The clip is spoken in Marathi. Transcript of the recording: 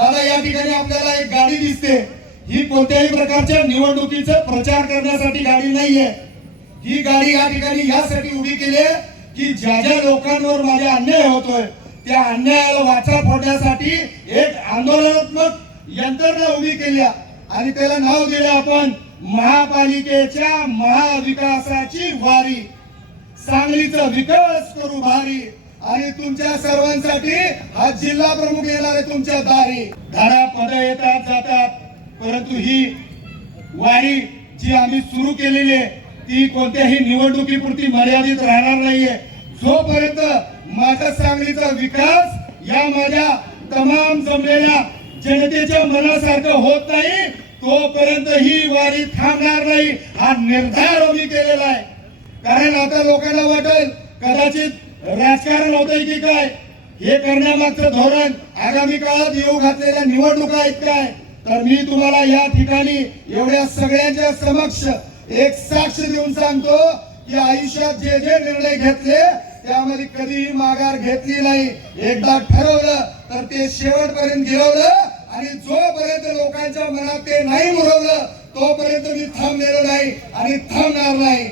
दादा या ठिकाणी आपल्याला एक गाडी दिसते, ही कोणत्याही प्रकारच्या निवडणुकीचा प्रचार करण्यासाठी गाडी नाहीये। ही गाडी या ठिकाणी यासाठी उभी केली आहे की ज्या ज्या लोकांवर माझा अन्याय होतोय त्या अन्यायाला वाचा फोडण्यासाठी एक आंदोलनात्मक यंत्रणा उभी केली आणि त्याला नाव दिले आपण महापालिकेच्या महाविकासाची वारी। सांगलीचा विकास करू भारी आणि तुमच्या सर्वांसाठी हा जिल्हा प्रमुख येणार आहे तुमच्या दारी। धारा पद येतात जातात, परंतु ही वारी जी आम्ही सुरू केलेली आहे ती कोणत्याही निवडणुकीपुरती मर्यादित राहणार नाहीये। जोपर्यंत माझा सांगलीचा विकास या माझ्या तमाम जमलेल्या जनतेच्या मनासारखं होत नाही तोपर्यंत ही वारी थांबणार नाही, हा निर्धार आम्ही केलेला आहे। कारण आता लोकांना वाटेल कदाचित राजकारण होतंय की काय, हे करण्यामागचं धोरण आगामी काळात येऊ घातलेल्या निवडणुका आहेत काय, तर मी तुम्हाला या ठिकाणी एवढ्या सगळ्यांच्या समक्ष एक साक्ष देऊन सांगतो की आयुष्यात जे जे निर्णय घेतले त्यामध्ये कधीही माघार घेतली नाही। एकदा ठरवलं तर ते शेवटपर्यंत गिरवलं आणि जोपर्यंत लोकांच्या मनात ते नाही मुरवलं तोपर्यंत मी थांबलेलो नाही आणि थांबणार नाही।